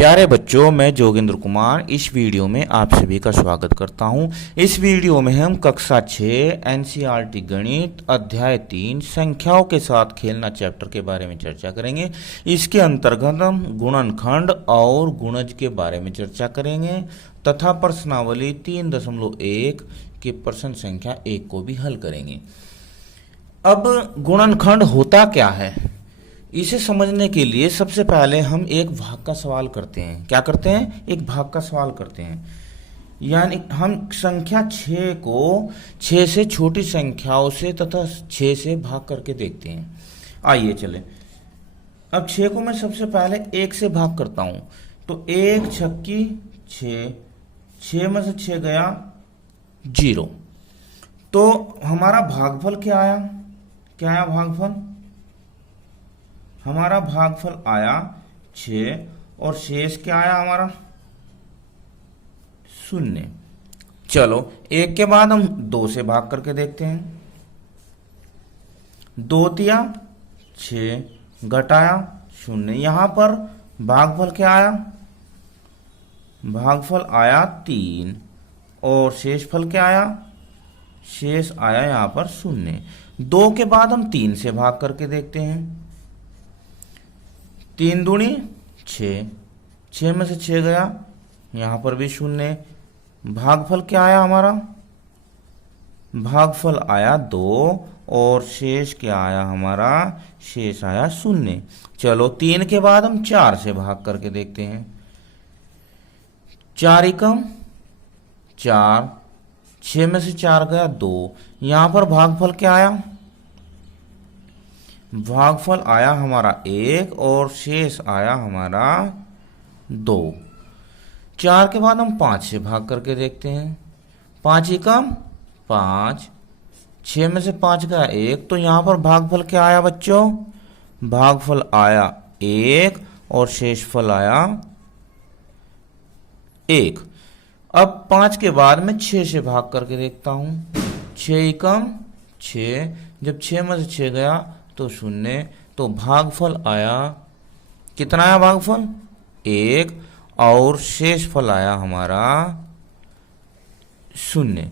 प्यारे बच्चों, मैं जोगिंद्र कुमार इस वीडियो में आप सभी का स्वागत करता हूं। इस वीडियो में हम कक्षा 6 एनसीईआरटी गणित अध्याय 3 संख्याओं के साथ खेलना चैप्टर के बारे में चर्चा करेंगे। इसके अंतर्गत हम गुणनखंड और गुणज के बारे में चर्चा करेंगे तथा प्रश्नावली 3.1 के प्रश्न संख्या 1 को भी हल करेंगे। अब गुणनखंड होता क्या है, इसे समझने के लिए सबसे पहले हम एक भाग का सवाल करते हैं। क्या करते हैं? एक भाग का सवाल करते हैं। यानी हम संख्या 6 को 6 से छोटी संख्याओं से तथा 6 से भाग करके देखते हैं। आइए चलें। अब 6 को मैं सबसे पहले 1 से भाग करता हूं, तो 1 छक्की 6, 6 में से 6 गया 0। तो हमारा भागफल क्या आया? क्या आया भागफल? हमारा भागफल आया 6 और शेष क्या आया हमारा? 0। चलो 1 के बाद हम 2 से भाग करके देखते हैं। 2 तिया 6 घटाया 0। यहां पर भागफल क्या आया? भागफल आया 3 और शेषफल क्या आया? शेष आया यहां पर 0। 2 के बाद हम 3 से भाग करके देखते हैं। 3 दूनी 6, 6 में से 6 गया, यहां पर भी 0। भागफल क्या आया हमारा? भागफल आया 2 और शेष क्या आया हमारा? शेष आया 0। चलो 3 के बाद हम 4 से भाग करके देखते हैं। 4 एकम 4, 6 में से 4 गया 2। यहां पर भागफल क्या आया? भागफल आया हमारा 1 और शेष आया हमारा 2। 4 के बाद हम 5 से भाग करके देखते हैं। 5 एकम 5, 6 में से 5 गया 1। तो यहां पर भागफल क्या आया बच्चों? भागफल आया 1 और शेषफल आया 1। अब 5 के बाद मैं 6 से भाग करके देखता हूं। 6 एकम 6, जब 6 में से 6 गया तो 0। तो भागफल आया कितना? आया भागफल 1 और शेषफल आया हमारा 0।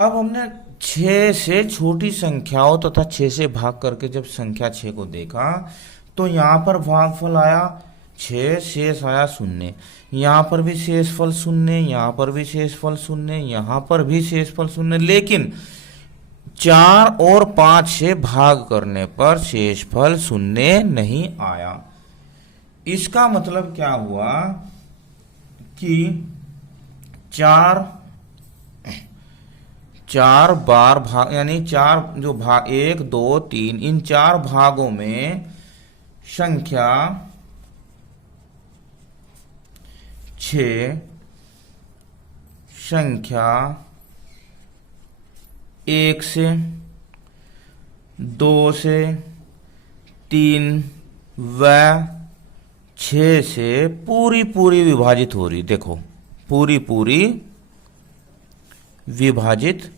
अब हमने 6 से छोटी संख्याओं तथा 6 से भाग करके जब संख्या 6 को देखा तो यहां पर भागफल आया 6, शेष आया 0। यहां पर भी शेषफल 0, यहां पर भी शेषफल 0, यहां पर भी शेषफल 0। लेकिन 4 और 5 से भाग करने पर शेषफल 0 नहीं आया। इसका मतलब क्या हुआ कि 4 बार भाग, यानी 4 जो भाग 1 2 3 इन 4 भागों में संख्या 6 संख्या 1 से 2 से 3 व 6 से पूरी पूरी विभाजित हो रही। देखो पूरी पूरी विभाजित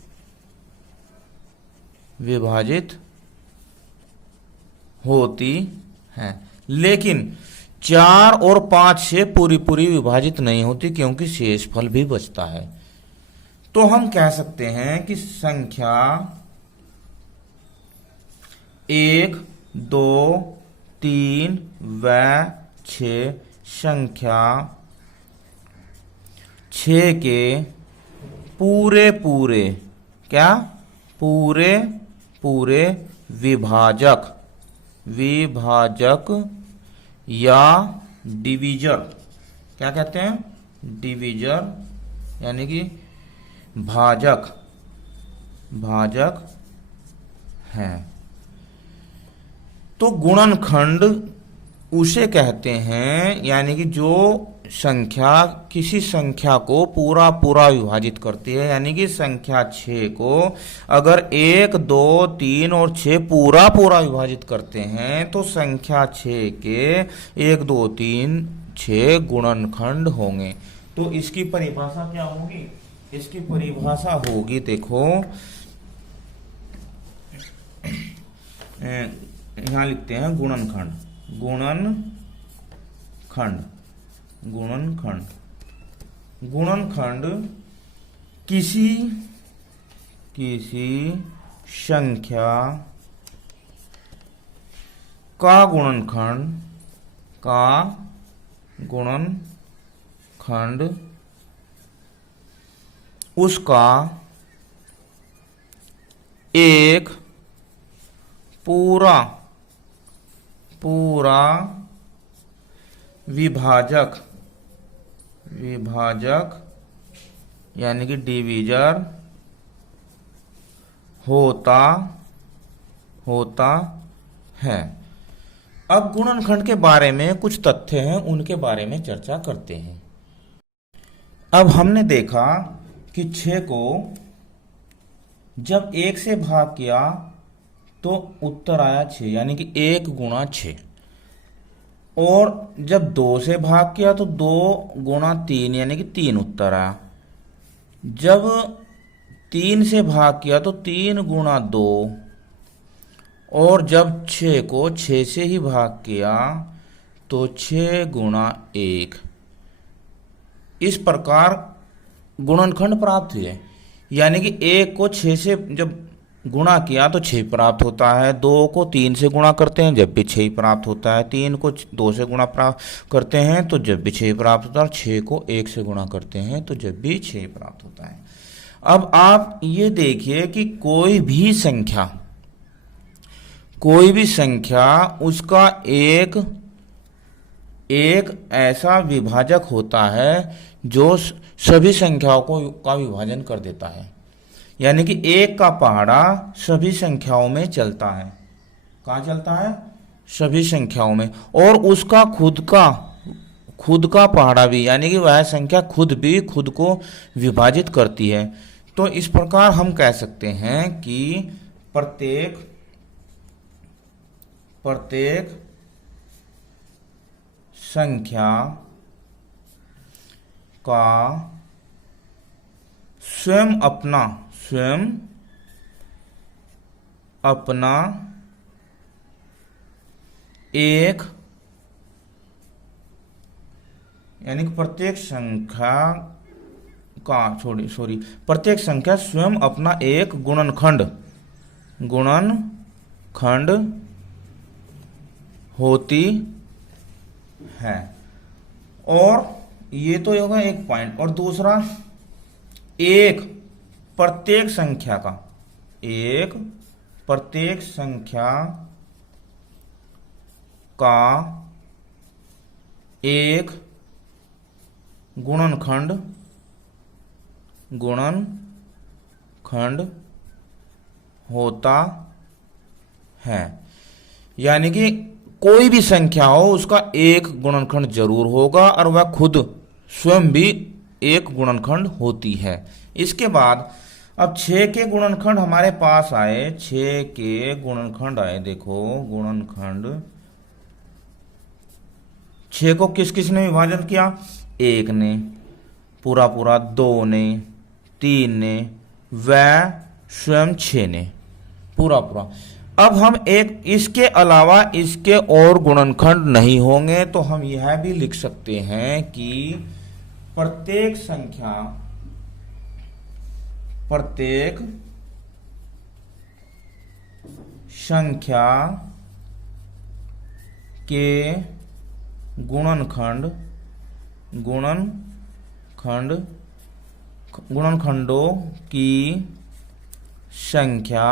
होती है, लेकिन 4 और 5 से पूरी पूरी विभाजित नहीं होती क्योंकि शेषफल भी बचता है। तो हम कह सकते हैं कि संख्या 1 2 3 व 6 संख्या 6 के पूरे पूरे क्या? पूरे पूरे विभाजक या डिवीजर, क्या कहते हैं? डिवीजर यानी कि भाजक है। तो गुणनखंड उसे कहते हैं, यानी कि जो संख्या किसी संख्या को पूरा पूरा विभाजित करती है। यानी कि संख्या 6 को अगर 1 2 3 और 6 पूरा पूरा विभाजित करते हैं तो संख्या 6 के 1 2 3 6 गुणनखंड होंगे। तो इसकी परिभाषा क्या होगी? इसकी परिभाषा होगी, देखो यहां लिखते हैं गुणनखंड। गुणनखंड किसी संख्या का गुणनखंड उसका एक पूरा विभाजक यानी कि डिवीजर होता है। अब गुणनखंड के बारे में कुछ तथ्य हैं, उनके बारे में चर्चा करते हैं। अब हमने देखा कि 6 को जब 1 से भाग किया तो उत्तर आया 6, यानी कि 1 गुणा 6। और जब 2 से भाग किया तो 2 गुणा 3, यानी कि 3 उत्तर आया। जब 3 से भाग किया तो 3 गुणा 2। और जब 6 को 6 से ही भाग किया तो 6 गुणा 1। इस प्रकार गुणनखंड प्राप्त हुए, यानी कि 1 को 6 से जब गुणा किया तो 6 प्राप्त होता है, 2 को 3 से गुणा करते हैं जब भी 6 प्राप्त होता है, 3 को 2 से गुणा प्राप्त करते हैं तो जब भी 6 प्राप्त होता है, 6 को 1 से गुणा करते हैं तो जब भी 6 प्राप्त होता है। अब आप ये देखिए कि कोई भी संख्या उसका एक ऐसा विभाजक होता है जो सभी संख्याओं का विभाजन कर देता है, यानी कि 1 का पहाड़ा सभी संख्याओं में चलता है। कहाँ चलता है? सभी संख्याओं में। और उसका खुद का पहाड़ा भी, यानी कि वह संख्या खुद को विभाजित करती है। तो इस प्रकार हम कह सकते हैं कि प्रत्येक संख्या का स्वयं अपना एक, यानी कि प्रत्येक संख्या स्वयं अपना एक गुणनखंड होती है। और ये तो होगा एक पॉइंट। और दूसरा, प्रत्येक संख्या का एक गुणनखंड होता है, यानी कि कोई भी संख्या हो उसका एक गुणनखंड जरूर होगा और वह खुद स्वयं भी एक गुणनखंड होती है। इसके बाद अब 6 के गुणनखंड हमारे पास आए। 6 के गुणनखंड आए, देखो गुणनखंड 6 को किस ने विभाजन किया? 1 ने पूरा, 2 ने, 3 ने, वह स्वयं 6 ने पूरा। अब हम इसके अलावा इसके और गुणनखंड नहीं होंगे, तो हम यह भी लिख सकते हैं कि प्रत्येक संख्या के गुणनखंडों की संख्या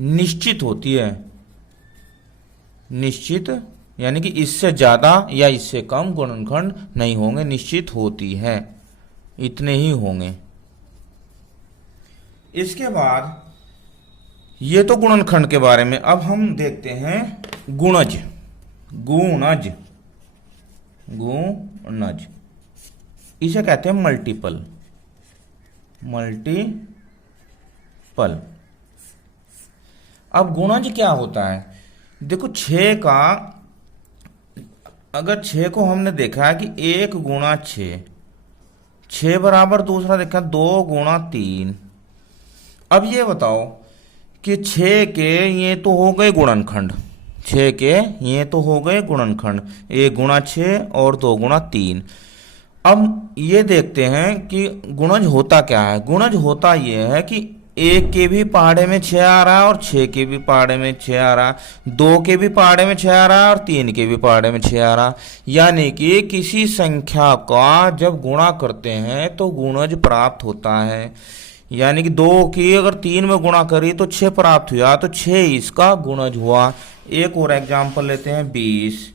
निश्चित होती है। निश्चित यानी कि इससे ज्यादा या इससे कम गुणनखंड नहीं होंगे, निश्चित होती है, इतने ही होंगे। इसके बाद ये तो गुणनखंड के बारे में। अब हम देखते हैं गुणज। इसे कहते हैं मल्टीपल। अब गुणज क्या होता है? देखो 6 का, अगर 6 को हमने देखा है कि 1 गुणा 6 बराबर, दूसरा देखा 2 गुणा 3। अब ये बताओ कि 6 के ये तो हो गए गुणनखंड, 6 के ये तो हो गए गुणनखंड, 1 गुणा 6 और 2 गुणा 3। अब ये देखते हैं कि गुणज होता क्या है। गुणज होता ये है कि 1 के भी पहाड़े में 6 आ रहा है और 6 के भी पहाड़े में 6 आ रहा है, 2 के भी पहाड़े में 6 आ रहा है और 3 के भी पहाड़े में 6 आ रहा है। यानी कि किसी संख्या का जब गुणा करते हैं तो गुणज प्राप्त होता है। यानी कि 2 की अगर 3 में गुणा करी तो 6 प्राप्त हुआ, तो 6 इसका गुणज हुआ। एक और एग्जाम्पल लेते हैं 20।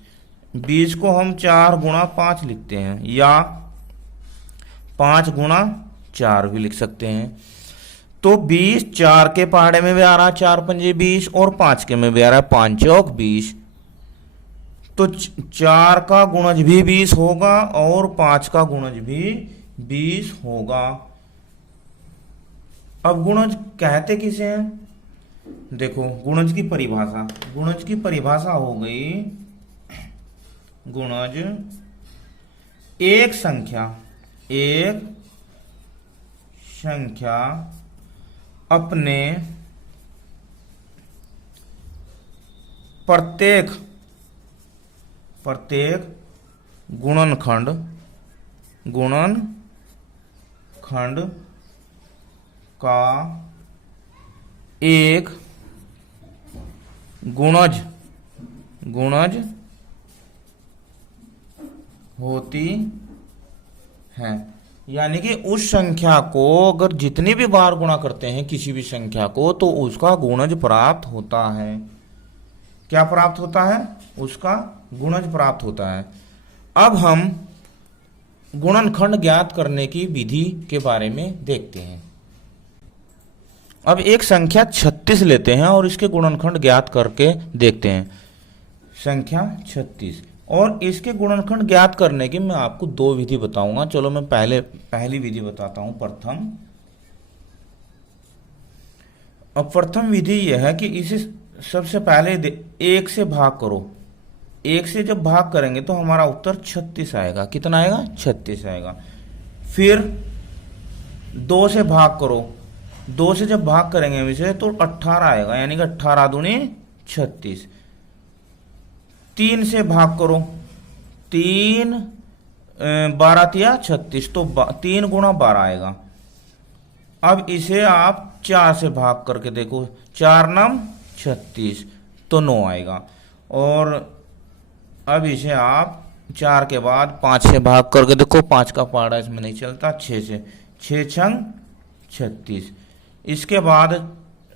20 को हम 4 गुणा 5 लिखते हैं या 5 गुणा 4 भी लिख सकते हैं। तो 20 4 के पहाड़े में भी आ रहा है, 4 पंजे 20, और 5 के में भी आ रहा है, 5 चौक 20। तो 4 का गुणज भी 20 होगा और 5 का गुणज भी 20 होगा। अब गुणज कहते किसे हैं? देखो गुणज की परिभाषा, गुणज की परिभाषा हो गई, गुणज एक संख्या अपने प्रत्येक गुणनखंड का एक गुणज होती है। यानी कि उस संख्या को अगर जितनी भी बार गुणा करते हैं किसी भी संख्या को तो उसका गुणज प्राप्त होता है। क्या प्राप्त होता है? उसका गुणज प्राप्त होता है। अब हम गुणनखंड ज्ञात करने की विधि के बारे में देखते हैं। अब एक संख्या 36 लेते हैं और इसके गुणनखंड ज्ञात करके देखते हैं। संख्या 36 और इसके गुणनखंड ज्ञात करने की मैं आपको 2 विधि बताऊंगा। चलो मैं पहली विधि बताता हूं। प्रथम विधि यह है कि इसे सबसे पहले 1 से भाग करो। 1 से जब भाग करेंगे तो हमारा उत्तर 36 आएगा। कितना आएगा? 36 आएगा। फिर 2 से भाग करो। 2 से जब भाग करेंगे इसे तो 18 आएगा, यानी कि 18 दूनी 36। 3 से भाग करो। 3 12 तिया 36, तो 3 गुणा 12 आएगा। अब इसे आप 4 से भाग करके देखो। 4 नम 36, तो 9 आएगा। और अब इसे आप 4 के बाद 5 से भाग करके देखो। 5 का पहाड़ा इसमें नहीं चलता। 6 से, 6 छंग 36। इसके बाद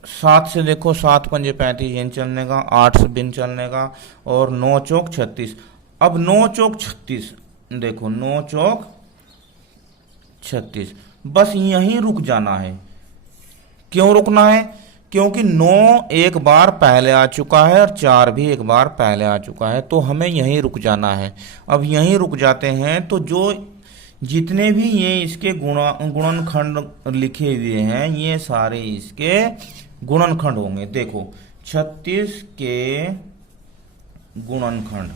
7 से देखो। 7 पंजे 35 ये चलने का, 8 से बिन चलने का, और 9 चौक 36। अब 9 चौक 36 देखो, 9 चौक 36। बस यहीं रुक जाना है। क्यों रुकना है? क्योंकि 9 एक बार पहले आ चुका है और 4 भी एक बार पहले आ चुका है, तो हमें यहीं रुक जाना है। अब यहीं रुक जाते हैं तो जो जितने भी ये इसके गुणनखंड लिखे हुए हैं ये सारे इसके गुणनखंड होंगे। देखो 36 के गुणनखंड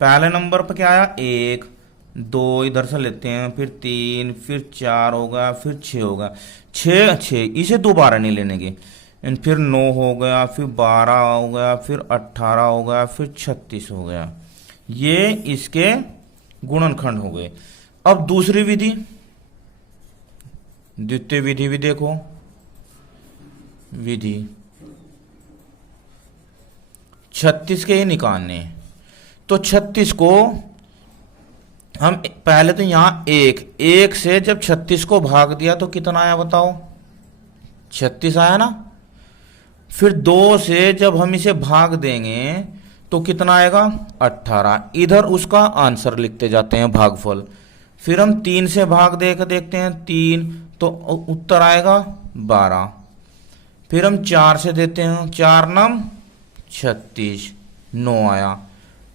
पहले नंबर पर क्या आया? 1, 2 इधर से लेते हैं, फिर 3, फिर 4 होगा, फिर 6 होगा। 6 इसे दोबारा नहीं लेने के। फिर 9 हो गया, फिर 12 हो गया, फिर 18 हो गया, फिर 36 हो गया। ये इसके गुणनखंड हो गए। अब दूसरी विधि, द्वितीय विधि भी देखो। विधि 36 के ही निकालने, तो 36 को हम पहले तो यहां 1 से जब 36 को भाग दिया तो कितना आया बताओ? 36 आया ना। फिर 2 से जब हम इसे भाग देंगे तो कितना आएगा? 18। इधर उसका आंसर लिखते जाते हैं, भागफल। फिर हम 3 से भाग देखते हैं, 3, तो उत्तर आएगा 12। फिर हम 4 से देते हैं, 4 नम 36, 9 आया।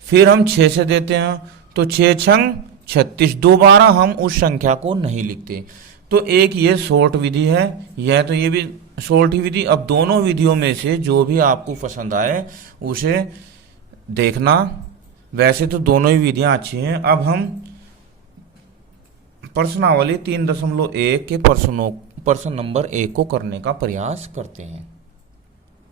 फिर हम 6 से देते हैं तो 6 छंग 36। दोबारा हम उस संख्या को नहीं लिखते। तो एक ये शॉर्ट विधि है, यह तो ये भी शॉर्ट ही विधि। अब दोनों विधियों में से जो भी आपको पसंद आए उसे देखना। वैसे तो दोनों ही विधियां अच्छी हैं। अब हम प्रश्नावली 3.1 के प्रश्न नंबर 1 को करने का प्रयास करते हैं।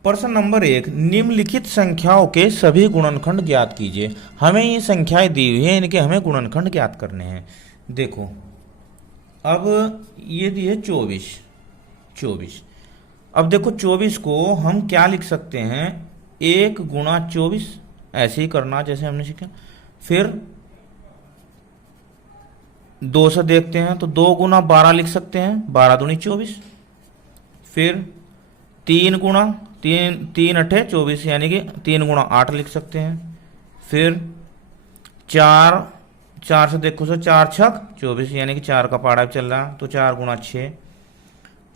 प्रश्न नंबर 1, निम्नलिखित संख्याओं के सभी गुणनखंड ज्ञात कीजिए। हमें ये संख्याएं दी हुई है, इनके हमें गुणनखंड ज्ञात करने हैं। देखो अब ये दी है 24। अब देखो 24 को हम क्या लिख सकते हैं, 1 गुणा 24, ऐसे ही करना जैसे हमने सीखा। फिर 2 से देखते हैं तो 2 गुना 12 लिख सकते हैं, 12 दूनी 24। फिर 3 गुणा 3 अठे 24 यानी कि 3 गुणा 8 लिख सकते हैं। फिर 4 से देखो तो 4 छक 24 यानी कि 4 का पहाड़ा चल रहा, तो 4 गुणा 6।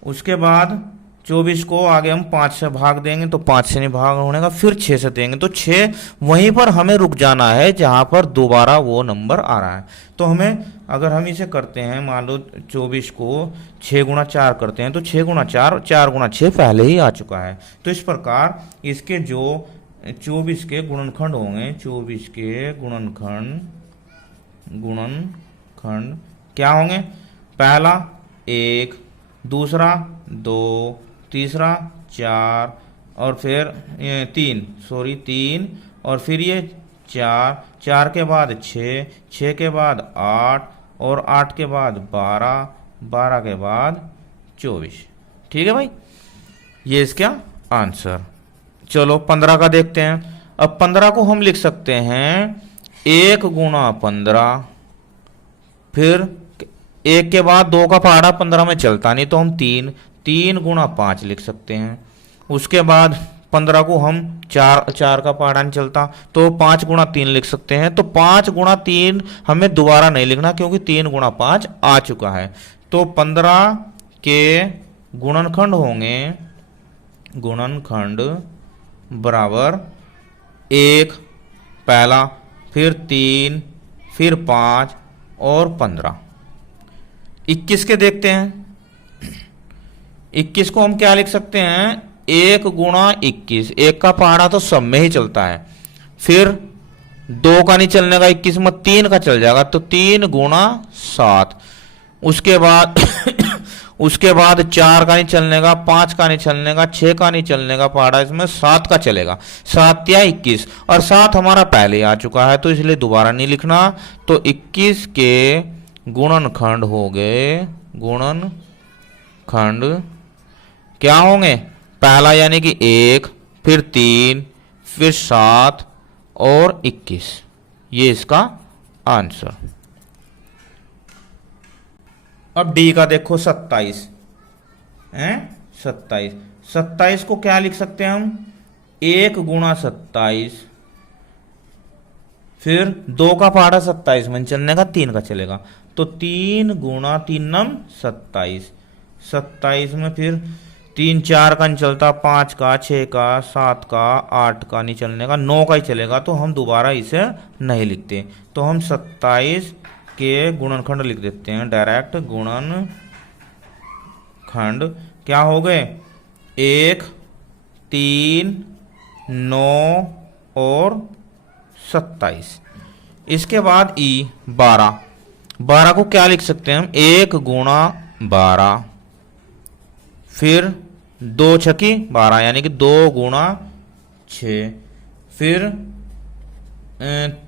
उसके बाद 24 को आगे हम 5 से भाग देंगे तो 5 से नहीं भाग होने का, फिर 6 से देंगे तो 6, वहीं पर हमें रुक जाना है जहां पर दोबारा वो नंबर आ रहा है। तो हमें अगर हम इसे करते हैं, मान लो 24 को 6 गुणा 4 करते हैं तो 6 गुणा 4, 4 गुणा 6 पहले ही आ चुका है। तो इस प्रकार इसके जो 24 के गुणनखंड होंगे, 24 के गुणनखंड क्या होंगे, पहला 1, दूसरा 2, तीसरा 4 और फिर 3 और फिर ये 4 के बाद 6 के बाद 8 और 8 के बाद 12 के बाद 24। ठीक है भाई, ये इसका आंसर। चलो 15 का देखते हैं। अब 15 को हम लिख सकते हैं 1 गुणा 15, फिर 1 के बाद 2 का पहाड़ा 15 में चलता नहीं तो हम 3 गुणा 5 लिख सकते हैं। उसके बाद 15 को हम 4 का पहाड़ा नहीं चलता तो 5 गुणा 3 लिख सकते हैं। तो 5 गुणा 3 हमें दोबारा नहीं लिखना क्योंकि 3 गुणा 5 आ चुका है। तो 15 के गुणनखंड होंगे, गुणनखंड बराबर 1 पहला, फिर 3, फिर 5 और 15। 21 के देखते हैं। 21 को हम क्या लिख सकते हैं, 1 गुणा 21, 1 का पहाड़ा तो सब में ही चलता है, फिर 2 का नहीं चलने का 21 में 3 का चल जाएगा तो 3 गुणा 7। उसके बाद 4 का नहीं चलने का, 5 का नहीं चलने का, 6 का नहीं चलने का पहाड़ा, इसमें 7 का चलेगा। 7 या 21 और 7 हमारा पहले आ चुका है तो इसलिए दोबारा नहीं लिखना। तो 21 के गुणनखंड हो गए, गुणनखंड क्या होंगे, पहला यानी कि 1, फिर 3, फिर 7 और 21। ये इसका आंसर। अब डी का देखो 27 है, 27 को क्या लिख सकते हैं हम, 1 गुणा 27, फिर 2 का पहाड़ा 27 में चलने का, 3 का चलेगा तो 3 गुणा 3 नम 27। 27 में फिर 3 4 का नहीं चलता, 5 का, 6 का, 7 का, 8 का नहीं चलने का, 9 का ही चलेगा तो हम दोबारा इसे नहीं लिखते। तो हम 27 के गुणनखंड लिख देते हैं डायरेक्ट। गुणनखंड क्या हो गए, 1, 3, 9 और 27। इसके बाद 12 को क्या लिख सकते हैं हम, 1 गुणा 12, फिर 2 छकी 12 यानी कि 2 गुणा 6, फिर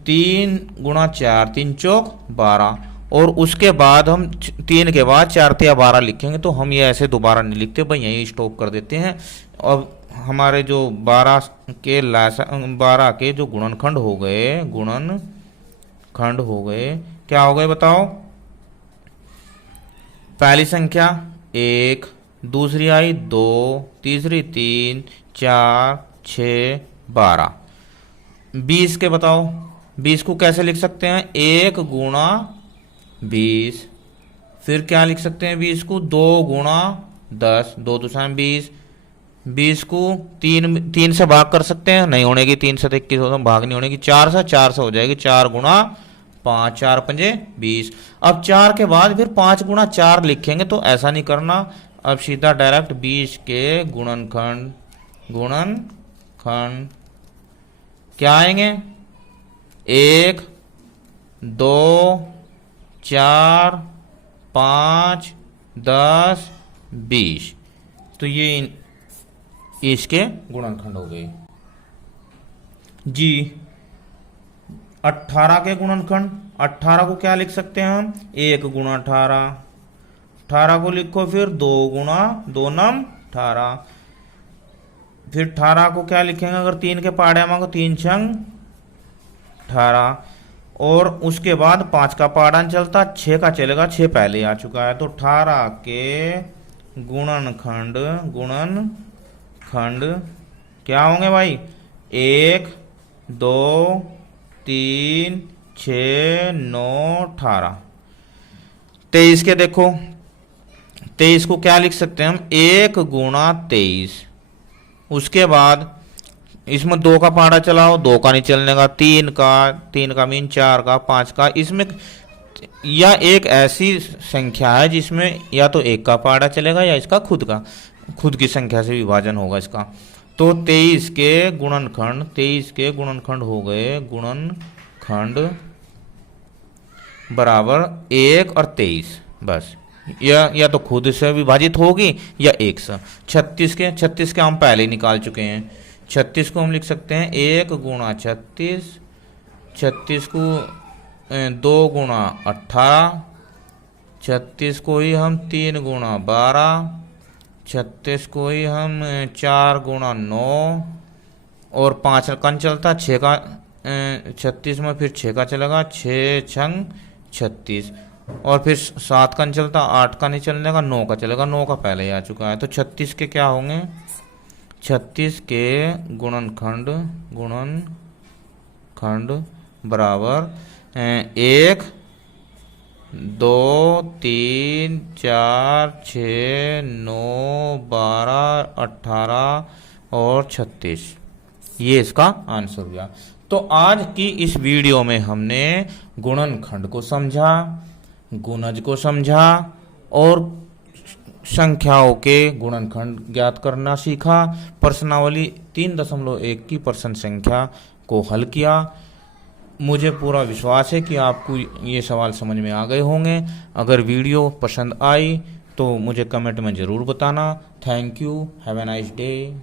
3 गुणा 4, 3 चौक 12 और उसके बाद हम 3 के बाद 4 या 12 लिखेंगे तो हम ये ऐसे दोबारा नहीं लिखते भाई, यही स्टॉप कर देते हैं। और हमारे जो 12 के जो गुणनखंड हो गए, क्या हो गए बताओ, पहली संख्या 1, दूसरी आई 2, तीसरी 3, 4, 6, 12। 20 के बताओ, 20 को कैसे लिख सकते हैं, 1 गुणा 20, फिर क्या लिख सकते हैं 20 को, 2 गुणा 10, 2 दूसरा 20। 20 को 3 से भाग कर सकते हैं, नहीं होने की, 3 से 21 हो तो भाग नहीं होने की, 4 से हो जाएगी, 4 गुणा 5, 4 पंजे 20। अब 4 के बाद फिर 5 गुणा 4 लिखेंगे तो ऐसा नहीं करना, अब सीधा डायरेक्ट 20 के गुणनखंड क्या आएंगे, 1, 2, 4, 5, 10 20। तो ये इसके गुणनखंड हो गए। जी 18 के गुणनखंड, 18 को क्या लिख सकते हैं हम, 1 गुणा 18, 18 को लिखो फिर 2 गुणा 2 नम 18, फिर 18 को क्या लिखेंगे, अगर 3 के पाड़े मांगो 3 छंग 18, और उसके बाद 5 का पाड़ा चलता, 6 का चलेगा, 6 पहले आ चुका है। तो 18 के गुणनखंड क्या होंगे भाई, 1 2 3 6 9 18। 23 के देखो, 23 को क्या लिख सकते हैं हम, 1 गुणा 23, उसके बाद इसमें 2 का पाड़ा चलाओ, 2 का नहीं चलने का, 3 का मीन 4 का, 5 का, इसमें या एक ऐसी संख्या है जिसमें या तो 1 का पाड़ा चलेगा या इसका खुद की संख्या से विभाजन होगा इसका। तो 23 के गुणनखंड हो गए, गुणनखंड बराबर 1 और 23, बस या तो खुद से विभाजित होगी या 1 से। 36 के हम पहले ही निकाल चुके हैं। 36 को हम लिख सकते हैं 1 गुणा 36, 36 को 2 गुणा 18, 36 को ही हम 3 गुणा 12, 36 को ही हम 4 गुणा 9, और 5 का चलता, 6 का 36 में फिर 6 का चलेगा, 6 छंग 36, और फिर 7 का नहीं चलता, 8 का नहीं चलने का, 9 का चलेगा, 9 का पहले ही आ चुका है। तो 36 के क्या होंगे, 36 के गुणनखंड बराबर 1 2 3 4 6 9 12 18 और 36, ये इसका आंसर हुआ। तो आज की इस वीडियो में हमने गुणनखंड को समझा, गुणज को समझा और संख्याओं के गुणनखंड ज्ञात करना सीखा। प्रश्नावली 3.1 की प्रश्न संख्या को हल किया। मुझे पूरा विश्वास है कि आपको ये सवाल समझ में आ गए होंगे। अगर वीडियो पसंद आई तो मुझे कमेंट में ज़रूर बताना। Thank you, have a nice day.